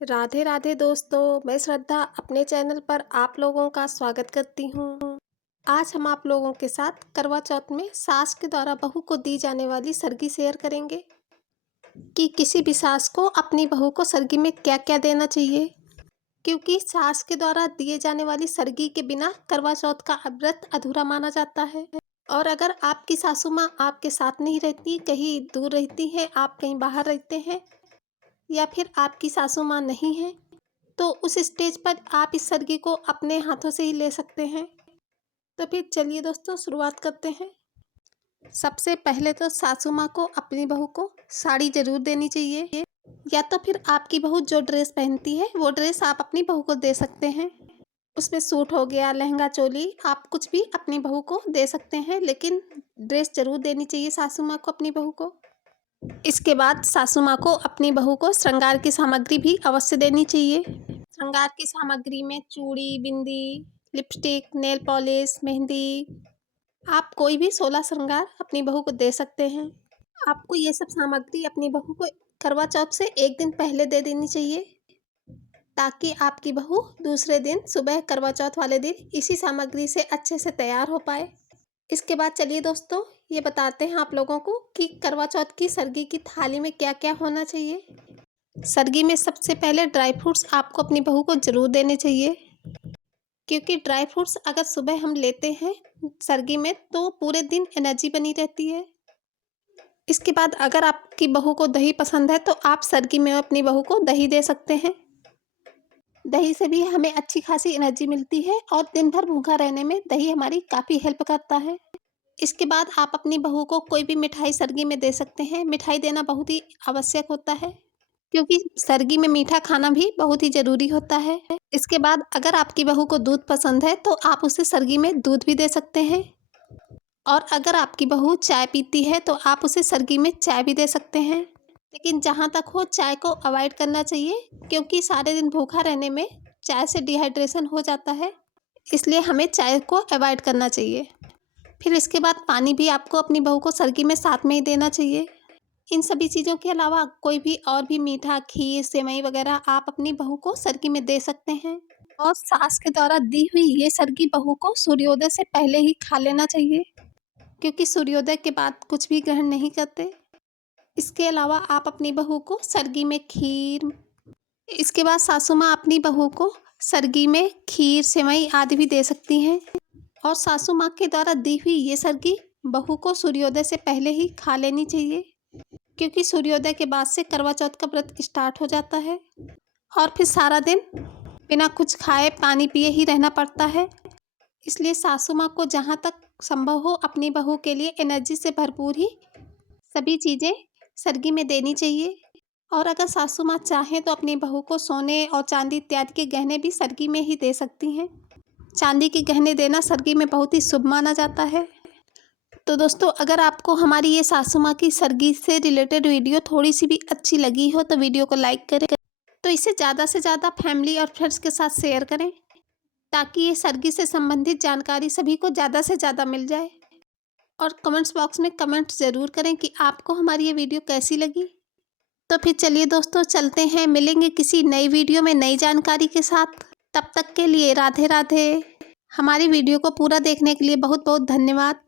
राधे राधे दोस्तों, मैं श्रद्धा अपने चैनल पर आप लोगों का स्वागत करती हूँ। आज हम आप लोगों के साथ करवा चौथ में सास के द्वारा बहू को दी जाने वाली सरगी शेयर करेंगे कि किसी भी सास को अपनी बहू को सरगी में क्या क्या देना चाहिए, क्योंकि सास के द्वारा दिए जाने वाली सरगी के बिना करवा चौथ का व्रत अधूरा माना जाता है। और अगर आपकी सासू माँ आपके साथ नहीं रहती, कहीं दूर रहती है, आप कहीं बाहर रहते हैं या फिर आपकी सासू माँ नहीं है, तो उस स्टेज पर आप इस सरगी को अपने हाथों से ही ले सकते हैं। तो फिर चलिए दोस्तों शुरुआत करते हैं। सबसे पहले तो सासू माँ को अपनी बहू को साड़ी ज़रूर देनी चाहिए, या तो फिर आपकी बहू जो ड्रेस पहनती है वो ड्रेस आप अपनी बहू को दे सकते हैं। उसमें सूट हो गया, लहंगा चोली, आप कुछ भी अपनी बहू को दे सकते हैं, लेकिन ड्रेस ज़रूर देनी चाहिए सासू माँ को अपनी बहू को। इसके बाद सासू माँ को अपनी बहू को श्रृंगार की सामग्री भी अवश्य देनी चाहिए। श्रृंगार की सामग्री में चूड़ी, बिंदी, लिपस्टिक, नेल पॉलिश, मेहंदी, आप कोई भी 16 श्रृंगार अपनी बहू को दे सकते हैं। आपको ये सब सामग्री अपनी बहू को करवा चौथ से एक दिन पहले दे देनी चाहिए, ताकि आपकी बहू दूसरे दिन सुबह करवा चौथ वाले दिन इसी सामग्री से अच्छे से तैयार हो पाए। इसके बाद चलिए दोस्तों ये बताते हैं आप लोगों को कि करवा चौथ की सरगी की थाली में क्या क्या होना चाहिए। सरगी में सबसे पहले ड्राई फ्रूट्स आपको अपनी बहू को ज़रूर देने चाहिए, क्योंकि ड्राई फ्रूट्स अगर सुबह हम लेते हैं सरगी में तो पूरे दिन एनर्जी बनी रहती है। इसके बाद अगर आपकी बहू को दही पसंद है तो आप सरगी में अपनी बहू को दही दे सकते हैं। दही से भी हमें अच्छी खासी एनर्जी मिलती है और दिन भर भूखा रहने में दही हमारी काफ़ी हेल्प करता है। इसके बाद आप अपनी बहू को कोई भी मिठाई सरगी में दे सकते हैं। मिठाई देना बहुत ही आवश्यक होता है, क्योंकि सरगी में मीठा खाना भी बहुत ही ज़रूरी होता है। इसके बाद अगर आपकी बहू को दूध पसंद है तो आप उसे सरगी में दूध भी दे सकते हैं, और अगर आपकी बहू चाय पीती है तो आप उसे सरगी में चाय भी दे सकते हैं। लेकिन जहाँ तक हो चाय को अवॉइड करना चाहिए, क्योंकि सारे दिन भूखा रहने में चाय से डिहाइड्रेशन हो जाता है, इसलिए हमें चाय को अवॉइड करना चाहिए। फिर इसके बाद पानी भी आपको अपनी बहू को सरगी में साथ में ही देना चाहिए। इन सभी चीज़ों के अलावा कोई भी और भी मीठा, खीर, सेवई वगैरह आप अपनी बहू को सरगी में दे सकते हैं। और सास के द्वारा दी हुई ये सरगी बहू को सूर्योदय से पहले ही खा लेना चाहिए, क्योंकि सूर्योदय के बाद कुछ भी ग्रहण नहीं करते। इसके अलावा आप अपनी बहू को सरगी में खीर, इसके बाद सासू माँ अपनी बहू को सरगी में खीर, सेवई आदि भी दे सकती हैं। और सासू माँ के द्वारा दी हुई ये सरगी बहू को सूर्योदय से पहले ही खा लेनी चाहिए, क्योंकि सूर्योदय के बाद से करवा चौथ का व्रत स्टार्ट हो जाता है और फिर सारा दिन बिना कुछ खाए पानी पिए ही रहना पड़ता है। इसलिए सासू माँ को जहाँ तक संभव हो अपनी बहू के लिए एनर्जी से भरपूर ही सभी चीज़ें सरगी में देनी चाहिए। और अगर सासू माँ चाहें तो अपनी बहू को सोने और चांदी इत्यादि के गहने भी सरगी में ही दे सकती हैं। चांदी के गहने देना सरगी में बहुत ही शुभ माना जाता है। तो दोस्तों अगर आपको हमारी ये सासू माँ की सरगी से रिलेटेड वीडियो थोड़ी सी भी अच्छी लगी हो तो वीडियो को लाइक करें, तो इसे ज़्यादा से ज़्यादा फैमिली और फ्रेंड्स के साथ शेयर करें, ताकि ये सरगी से संबंधित जानकारी सभी को ज़्यादा से ज़्यादा मिल जाए। और कमेंट्स बॉक्स में कमेंट ज़रूर करें कि आपको हमारी ये वीडियो कैसी लगी। तो फिर चलिए दोस्तों चलते हैं, मिलेंगे किसी नई वीडियो में नई जानकारी के साथ। तब तक के लिए राधे राधे। हमारी वीडियो को पूरा देखने के लिए बहुत बहुत धन्यवाद।